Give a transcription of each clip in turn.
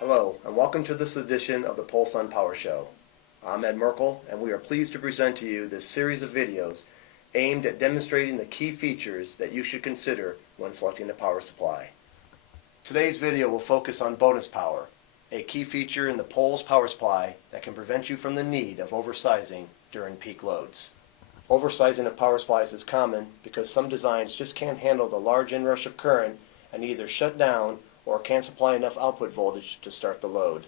Hello, and welcome to this edition of the Puls on Power Show. I'm Ed Merkel, and we are pleased to present to you this series of videos aimed at demonstrating the key features that you should consider when selecting a power supply. Today's video will focus on bonus power, a key feature in the Puls power supply that can prevent you from the need of oversizing during peak loads. Oversizing of power supplies is common because some designs just can't handle the large inrush of current and either shut down or can't supply enough output voltage to start the load.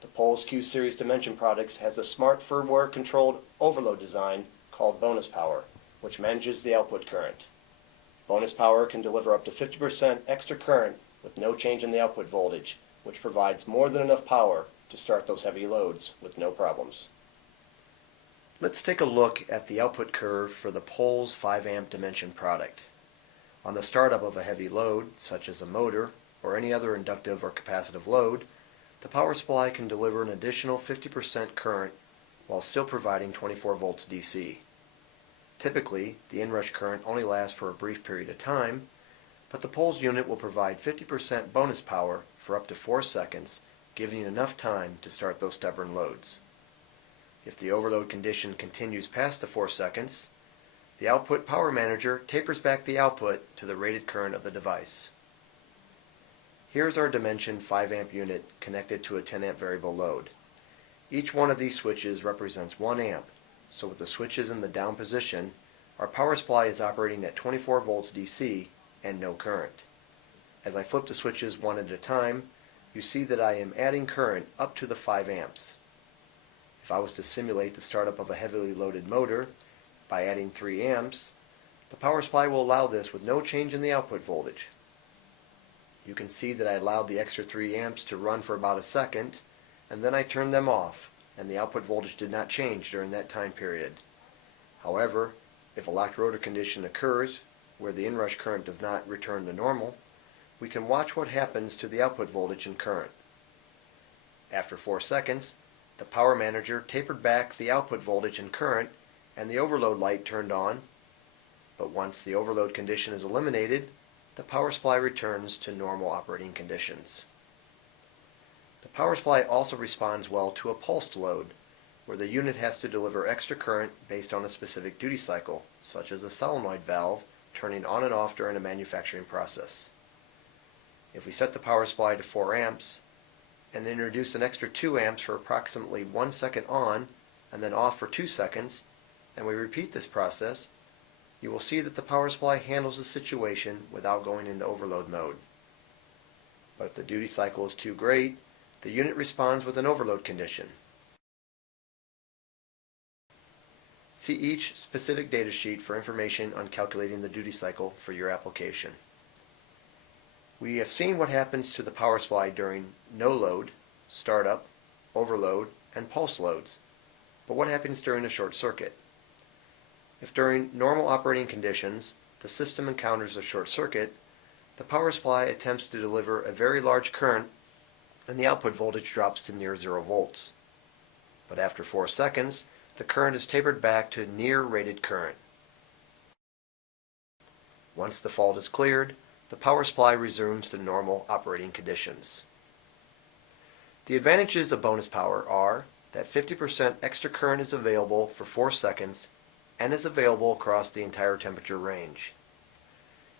The Puls Q Series Dimension products has a smart firmware controlled overload design called bonus power, which manages the output current. Bonus power can deliver up to 50% extra current with no change in the output voltage, which provides more than enough power to start those heavy loads with no problems. Let's take a look at the output curve for the Puls 5 amp Dimension product. On the startup of a heavy load, such as a motor or any other inductive or capacitive load, the power supply can deliver an additional 50% current while still providing 24 volts DC. Typically, the inrush current only lasts for a brief period of time, but the Puls unit will provide 50% bonus power for up to 4 seconds, giving you enough time to start those stubborn loads. If the overload condition continues past the 4 seconds, the output power manager tapers back the output to the rated current of the device. Here's our Dimension 5 amp unit connected to a 10 amp variable load. Each one of these switches represents 1 amp, so with the switches in the down position, our power supply is operating at 24 volts DC and no current. As I flip the switches one at a time, you see that I am adding current up to the 5 amps. If I was to simulate the startup of a heavily loaded motor by adding 3 amps, the power supply will allow this with no change in the output voltage. You can see that I allowed the extra 3 amps to run for about a second, and then I turned them off, and the output voltage did not change during that time period. However, if a locked rotor condition occurs, where the inrush current does not return to normal, we can watch what happens to the output voltage and current. After 4 seconds, the power manager tapered back the output voltage and current, and the overload light turned on, but once the overload condition is eliminated, the power supply returns to normal operating conditions. The power supply also responds well to a pulsed load, where the unit has to deliver extra current based on a specific duty cycle, such as a solenoid valve turning on and off during a manufacturing process. If we set the power supply to 4 amps and introduce an extra 2 amps for approximately 1 second on and then off for 2 seconds, and we repeat this process, you will see that the power supply handles the situation without going into overload mode. But if the duty cycle is too great, the unit responds with an overload condition. See each specific datasheet for information on calculating the duty cycle for your application. We have seen what happens to the power supply during no load, startup, overload, and pulse loads. But what happens during a short circuit? If during normal operating conditions the system encounters a short circuit, the power supply attempts to deliver a very large current and the output voltage drops to near 0 volts. But after 4 seconds, the current is tapered back to near rated current. Once the fault is cleared, the power supply resumes to normal operating conditions. The advantages of bonus power are that 50% extra current is available for 4 seconds and is available across the entire temperature range.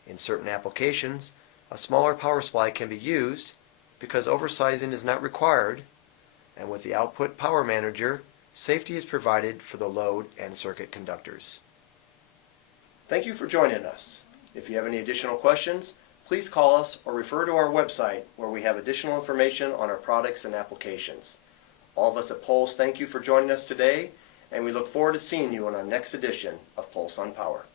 In certain applications, a smaller power supply can be used because oversizing is not required, and with the output power manager, safety is provided for the load and circuit conductors. Thank you for joining us. If you have any additional questions, please call us or refer to our website where we have additional information on our products and applications. All of us at Puls thank you for joining us today, and we look forward to seeing you on our next edition of Puls on Power.